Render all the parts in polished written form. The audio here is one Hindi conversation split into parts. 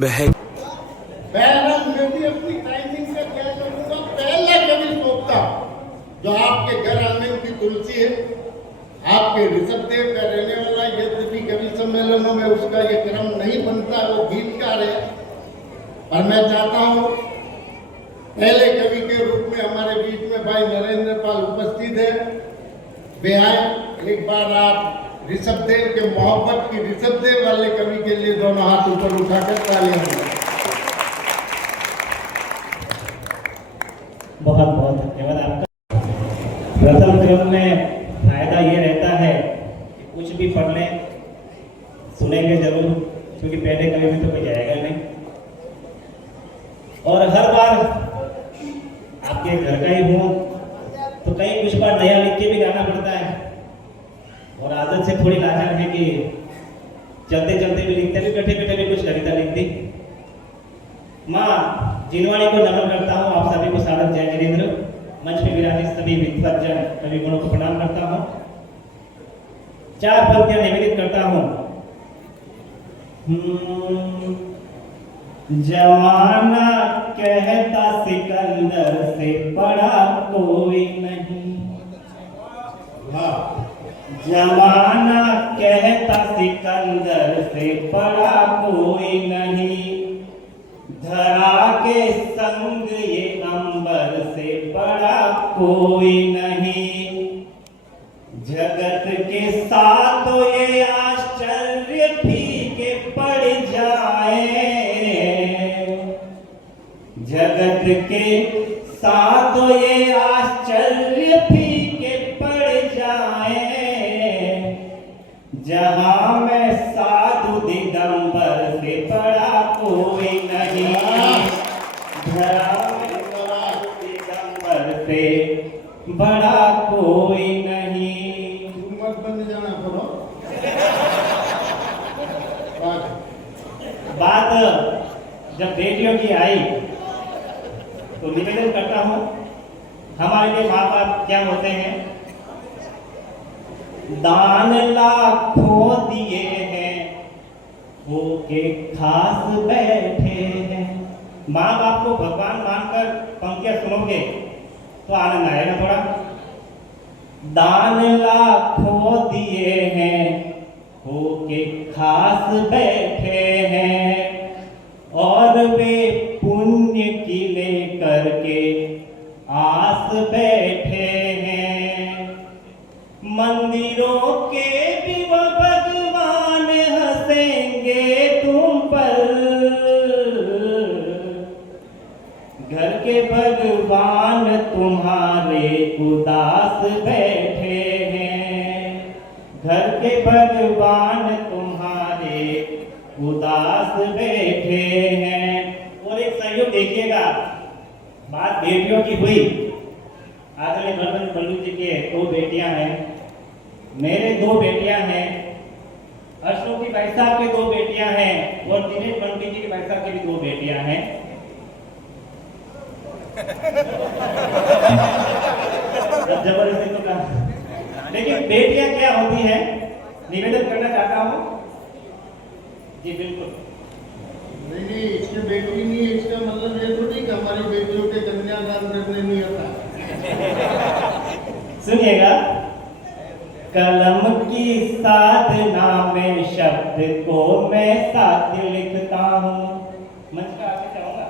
बहरहाल मैं भी अपनी टाइमिंग का क्या करूंगा, पहले कभी सोचता जो आपके घर आंगन की तुलसी है, आपके ऋषभदेव का रहने वाला, यद्यपि कवि सम्मेलनों में उसका ये क्रम नहीं बनता, वो गीतकार है, पर मैं चाहता हूँ पहले कवि के रूप में हमारे बीच में भाई नरेंद्र पाल उपस्थित है। वे आए, एक बार आप ऋषभदेव के मोहब्बत की ऋषभदेव वाले कवि के लिए दोनों हाथ ऊपर उठाकर तालियां बजाएं। बहुत बहुत धन्यवाद आपका। प्रथम क्रम में फायदा ये रहता है कि कुछ भी पढ़ लें, सुनेंगे जरूर, क्योंकि पहले कभी भी तो कोई जाएगा नहीं। और हर बार आपके घर का ही हूँ तो कहीं कुछ बार नया लिख के भी गाना पड़ता है, और आदत से थोड़ी लाचार है कि चलते चलते भी लिखते भी, बैठे बैठे भी कुछ कविता लिख दी। माँ जिनवाणी को नमन करता हूँ, आप सभी को सादर जय जिनेन्द्र। मंच पे विराजित सभी विद्वज्जन कवि गुणों को प्रणाम करता हूँ। चार पंक्तियां निवेदित करता हूँ। जमाना कहता सिकंदर से बड़ा कोई नहीं, जमाना कहता सिकंदर से बड़ा कोई नहीं, धरा के संग ये अंबर से बड़ा कोई नहीं, जगत के साथ तो ये आश्चर्य फीके पड़ जाए, जगत के साथ तो ये आश्चर्य फीके पड़ जाए, जहां मैं साधु दिगंबर से बड़ा कोई नहीं, जहां मैं साधु दिगंबर से बड़ा कोई नहीं। मत बन जाना करो। बात जब बेटियों की आई तो निवेदन करता हूं, हमारे लिए माँ बाप क्या होते हैं। दान लाखों दिए हैं, होके खास बैठे हैं। माँ बाप को भगवान मानकर पंक्तियां सुनोगे तो आनंद आएगा थोड़ा। दान लाखों दिए हैं, होके खास बैठे हैं, और वे पुण्य की लेकर के आस बैठे हैं। मंदिरों के भी वो भगवान हंसेंगे तुम पर, घर के भगवान तुम्हारे उदास बैठे हैं, घर के भगवान तुम्हारे उदास बैठे हैं। और एक सहयोग देखिएगा, बात बेटियों की हुई। आदरणीय भरत बल्लू जी के दो बेटियां हैं, मेरे दो बेटियां हैं, अशोक की भाई साहब के दो बेटियां हैं, और दिनेश बंटी जी के भाई साहब की भी दो बेटियां हैं। जबरदस्ती तो कहा, लेकिन बेटियां क्या होती है निवेदन करना चाहता हूं। जी बिल्कुल। नहीं, इसकी बेटी नहीं है, इसका मतलब ये तो नहीं कि हमारी बेटियों के कन्यादान करने नहीं आता। सुनिएगा, कलम की साधना में शब्द को मैं साथी लिखता हूँ। मंच का आगे चाहूंगा।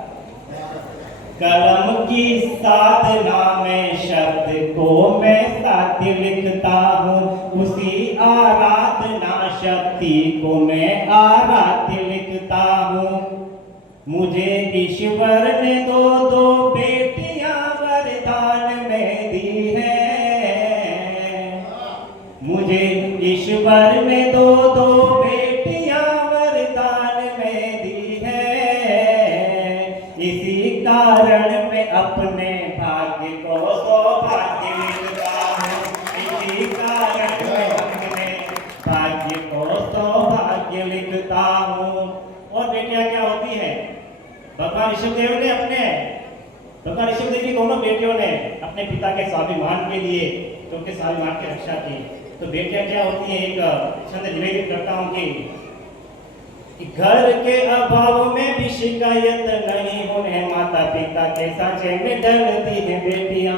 कलम की साधना में शब्द को मैं साथी लिखता हूँ, उसी आराधना शक्ति को मैं आराध्य लिखता हूँ। मुझे ईश्वर ने दो दो बेटियां वरदान में दी है, मुझे ईश्वर ने दो दो बेटियां वरदान में दी है। इसी कारण मैं अपने भाग्य को सौभाग्य लिखता हूँ, इसी कारण मैं अपने भाग्य को सौभाग्य लिखता हूँ। और बेटियां क्या होती है, भगवान ऋषभदेव ने भगवान ऋषभदेव की दोनों बेटियों ने अपने पिता के स्वाभिमान के लिए तो उनके स्वाभिमान की रक्षा की। तो बेटियां क्या होती है, एक छंद निवेदित करता हूं कि घर के अभाव में भी शिकायत नहीं, उन्हें माता पिता के सांचे में डरती है बेटियां।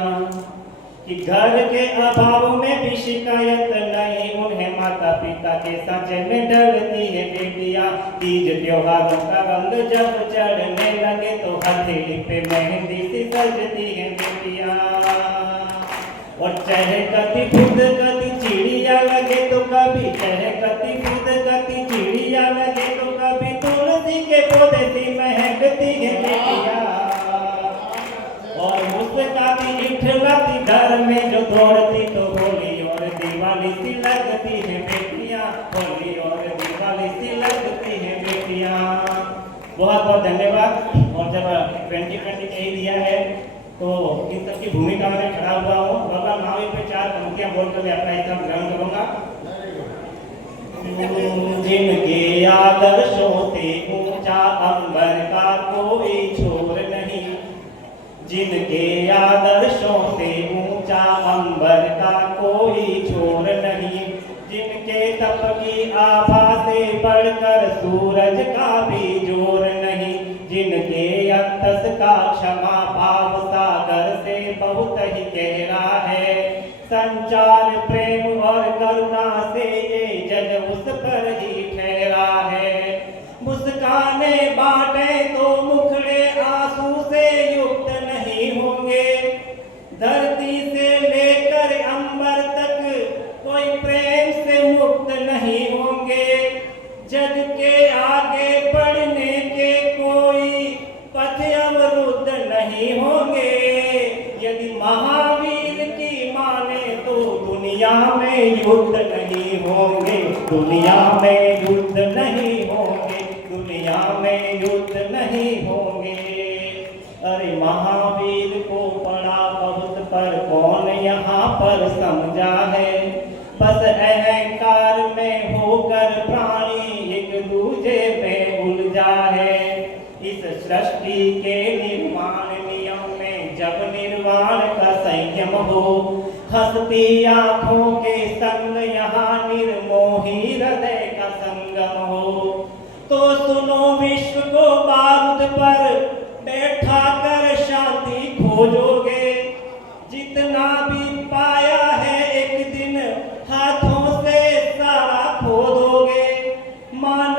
कि घर के अभाव में भी शिकायत नहीं, उन्हें माता पिता के सांचे में डरती है बेटियां। तीज त्योहारों का रंग जब चढ़ने लगे तो हथेली पे मेहंदी सी सजती है बेटियां। और चाहे कति खुद कति चिड़िया लगे तो कभी, चाहे कति खुद कति चिड़िया लगे तो कभी तुलसी के पौधे से महकती है बेटिया। और मुस्काती इठलाती घर में जो दौड़ती तो होली और दिवाली सी लगती है बेटिया, होली और दिवाली सी लगती है बेटिया। बहुत बहुत धन्यवाद। और जब 2020 कह दिया है तो इन सबकी भूमिका में खड़ा हुआ हूँ। बाबा नावे पे 4 पंक्तियां बोलकर मैं अपना हिस्सा ग्रहण करूंगा। जिनके आदर्शों से ऊंचा अंबर का कोई छोर नहीं, जिनके आदर्शों से ऊंचा अंबर का कोई छोर नहीं, जिनके तप की आभा से बढ़कर सूरज का भी जोर नहीं, जिनके अंतस का क्षमा भाव सागर से बहुत ही गहरा है, संचार प्रेम और करुणा से ये जग उस पर ही ठहरा है। मुस्काने बांटे तो मुखड़े आंसू से युक्त नहीं होंगे, धरती से लेकर अंबर तक कोई प्रेम से मुक्त नहीं होंगे, जग के आगे बढ़ने के कोई पथ अवरुद्ध नहीं होंगे। यदि महावीर की माने तो दुनिया में युद्ध नहीं होंगे, दुनिया में युद्ध नहीं होंगे, दुनिया में युद्ध नहीं होंगे। अरे महावीर को पढ़ा बहुत पर कौन यहाँ पर समझा है, बस अहंकार में होकर प्राणी एक दूजे में उलझा है। इस सृष्टि के निर्माण नियम में जब निर्वाण का संयम हो, हंसती आंखों के संग यहाँ निर्मोही हृदय का संगम हो, तो सुनो विश्व को बारूद पर बैठा कर शांति खोजोगे। जितना भी पाया है एक दिन हाथों से सारा खो दोगे। मान